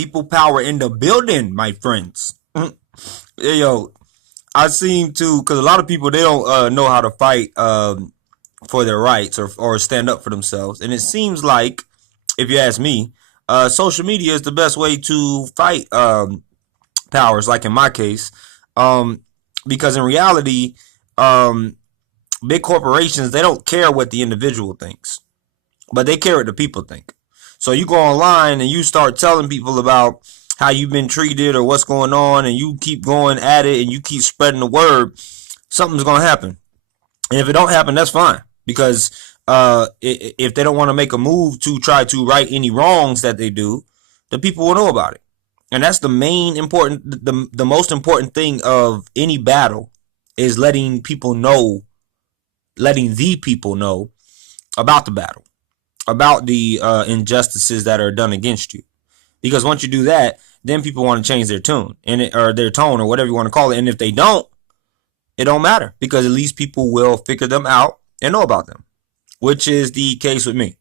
People power in the building, my friends. Yo, I seem to, because a lot of people, they don't know how to fight for their rights, or stand up for themselves. And it seems like, if you ask me, social media is the best way to fight powers, like in my case. Um, because in reality, um, big corporations, they don't care what the individual thinks, but they care what the people think. So you go online and you start telling people about how you've been treated or what's going on, and you keep going at it and you keep spreading the word, something's going to happen. And if it don't happen, that's fine, because if they don't want to make a move to try to right any wrongs that they do, the people will know about it. And that's the main important, the most important thing of any battle, is letting the people know about the battle, about the injustices that are done against you. Because once you do that, then people want to change their tune or their tone, or whatever you want to call it. And if they don't, it don't matter, because at least people will figure them out and know about them, which is the case with me.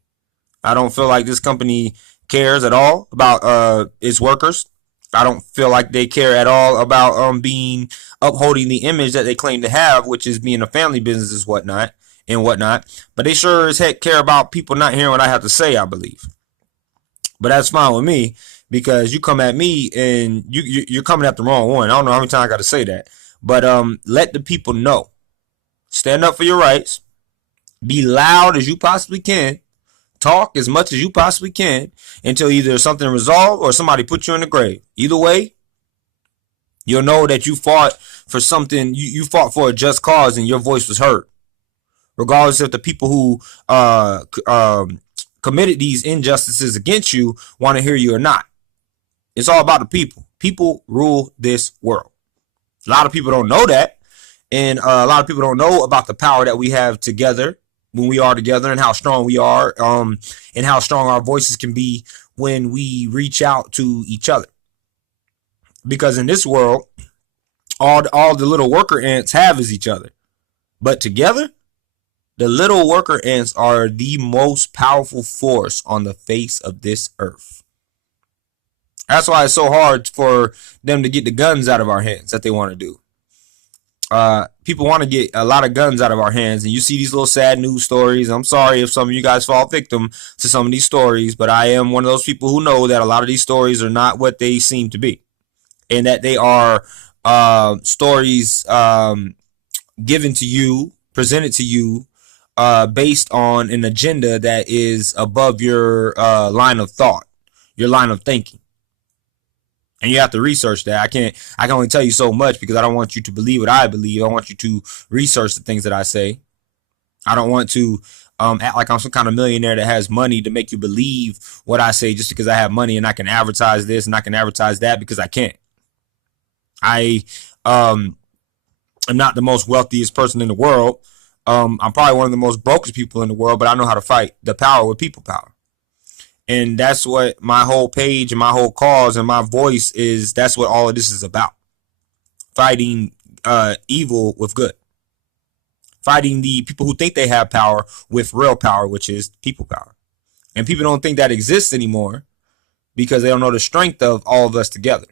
I don't feel like this company cares at all about its workers. I don't feel like they care at all about upholding the image that they claim to have, which is being a family business and whatnot. But they sure as heck care about people not hearing what I have to say, I believe. But that's fine with me, because you come at me and you're coming at the wrong one. I don't know how many times I got to say that. But let the people know. Stand up for your rights. Be loud as you possibly can. Talk as much as you possibly can until either something resolved or somebody put you in the grave. Either way, you'll know that you fought for something. You fought for a just cause, and your voice was heard. Regardless if the people who committed these injustices against you want to hear you or not. It's all about the people. People rule this world. A lot of people don't know that. And a lot of people don't know about the power that we have together, when we are together, and how strong we are, and how strong our voices can be when we reach out to each other. Because in this world, all the little worker ants have is each other. But together, the little worker ants are the most powerful force on the face of this earth. That's why it's so hard for them to get the guns out of our hands that they want to do. People want to get a lot of guns out of our hands, and you see these little sad news stories. I'm sorry if some of you guys fall victim to some of these stories, but I am one of those people who know that a lot of these stories are not what they seem to be, and that they are stories given to you, presented to you, based on an agenda that is above your line of thought, your line of thinking. And you have to research that. I can only tell you so much, because I don't want you to believe what I believe. I want you to research the things that I say. I don't want to act like I'm some kind of millionaire that has money to make you believe what I say just because I have money and I can advertise this and I can advertise that, because I can't. I am not the most wealthiest person in the world. I'm probably one of the most brokest people in the world, but I know how to fight the power with people power. And that's what my whole page and my whole cause and my voice is. That's what all of this is about. Fighting evil with good. Fighting the people who think they have power with real power, which is people power. And people don't think that exists anymore, because they don't know the strength of all of us together.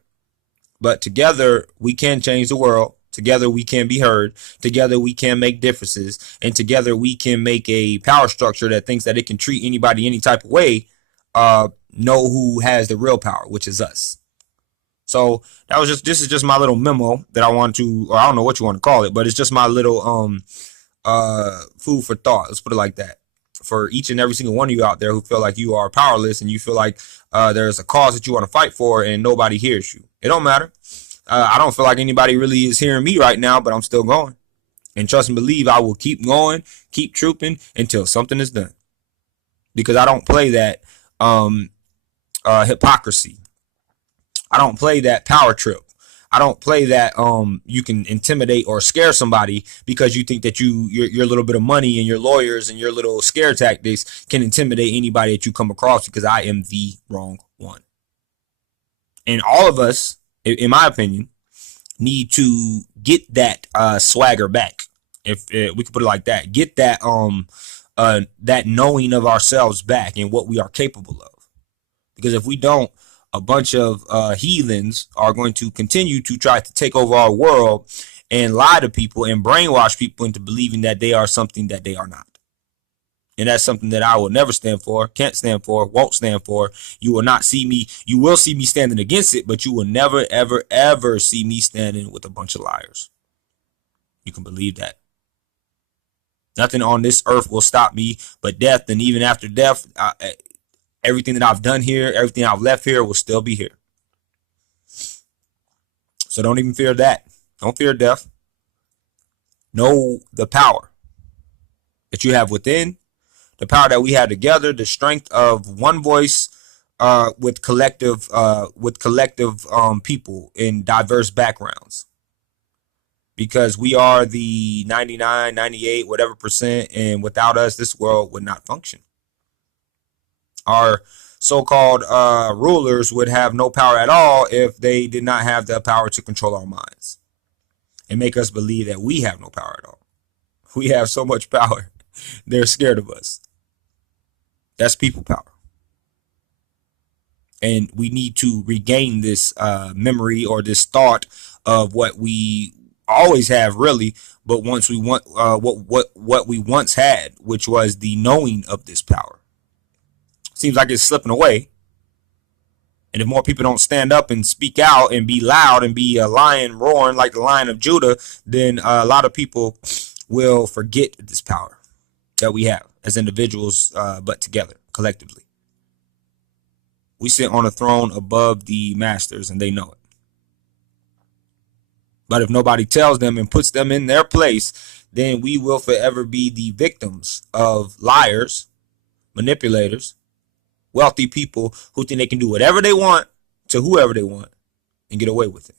But together, we can change the world. Together, we can be heard. Together, we can make differences. And together, we can make a power structure that thinks that it can treat anybody any type of way. Know who has the real power, which is us. So this is just my little memo that I want to, or I don't know what you want to call it, but it's just my little food for thought. Let's put it like that. For each and every single one of you out there who feel like you are powerless and you feel like there's a cause that you want to fight for and nobody hears you. It don't matter. I don't feel like anybody really is hearing me right now, but I'm still going. And trust and believe, I will keep going, keep trooping until something is done. Because I don't play that hypocrisy. I don't play that power trip. I don't play that you can intimidate or scare somebody because you think that your little bit of money and your lawyers and your little scare tactics can intimidate anybody that you come across, because I am the wrong one. And all of us, in my opinion, need to get that swagger back. If we could put it like that, get that that knowing of ourselves back and what we are capable of. Because if we don't, a bunch of heathens are going to continue to try to take over our world and lie to people and brainwash people into believing that they are something that they are not. And that's something that I will never stand for, can't stand for, won't stand for. You will not see me. You will see me standing against it, but you will never, ever, ever see me standing with a bunch of liars. You can believe that. Nothing on this earth will stop me but death. And even after death, everything that I've done here, everything I've left here will still be here. So don't even fear that. Don't fear death. Know the power that you have within, the power that we have together, the strength of one voice with collective people in diverse backgrounds. Because we are the 99, 98, whatever percent, and without us, this world would not function. Our so-called rulers would have no power at all if they did not have the power to control our minds and make us believe that we have no power at all. We have so much power, they're scared of us. That's people power. And we need to regain this memory or this thought of what we always have, really, but once we want what we once had, which was the knowing of this power. Seems like it's slipping away. And if more people don't stand up and speak out and be loud and be a lion roaring like the Lion of Judah, then a lot of people will forget this power that we have as individuals, but together, collectively. We sit on a throne above the masters, and they know it. But if nobody tells them and puts them in their place, then we will forever be the victims of liars, manipulators, wealthy people who think they can do whatever they want to whoever they want and get away with it.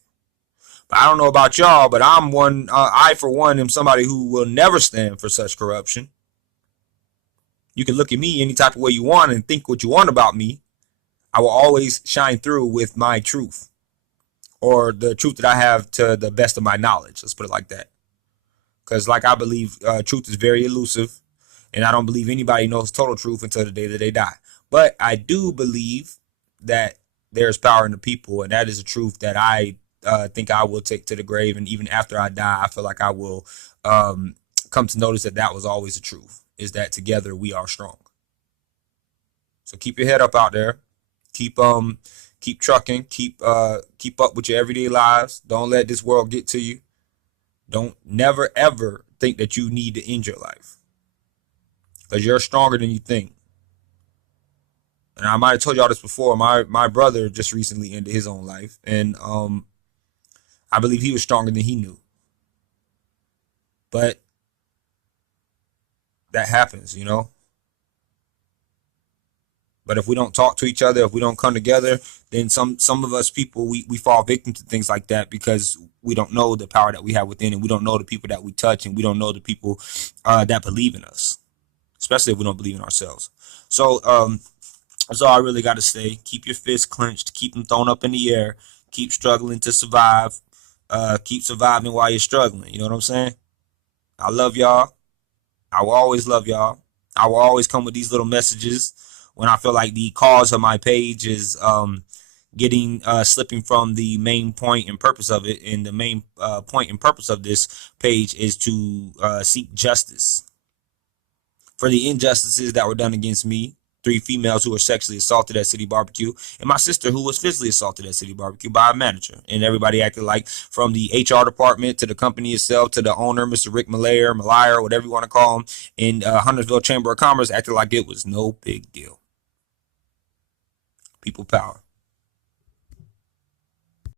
But I don't know about y'all, but I for one am somebody who will never stand for such corruption. You can look at me any type of way you want and think what you want about me. I will always shine through with my truth, or the truth that I have to the best of my knowledge. Let's put it like that. Because like I believe truth is very elusive, and I don't believe anybody knows total truth until the day that they die. But I do believe that there's power in the people, and that is a truth that I think I will take to the grave. And even after I die, I feel like I will come to notice that that was always the truth, is that together we are strong. So keep your head up out there. Keep trucking. Keep up with your everyday lives. Don't let this world get to you. Don't never ever think that you need to end your life, because you're stronger than you think. And I might have told y'all this before. My brother just recently ended his own life, and I believe he was stronger than he knew. But that happens, you know. But if we don't talk to each other, if we don't come together, then some of us people, we fall victim to things like that, because we don't know the power that we have within, and we don't know the people that we touch, and we don't know the people that believe in us, especially if we don't believe in ourselves. So that's all I really got to say. Keep your fists clenched. Keep them thrown up in the air. Keep struggling to survive. Keep surviving while you're struggling. You know what I'm saying? I love y'all. I will always love y'all. I will always come with these little messages when I feel like the cause of my page is slipping from the main point and purpose of it. And the main point and purpose of this page is to seek justice for the injustices that were done against me. 3 females who were sexually assaulted at City Barbecue, and my sister who was physically assaulted at City Barbecue by a manager. And everybody acted like, from the HR department to the company itself to the owner, Mr. Rick Malayer, whatever you want to call him, in Huntersville Chamber of Commerce, acted like it was no big deal. People power.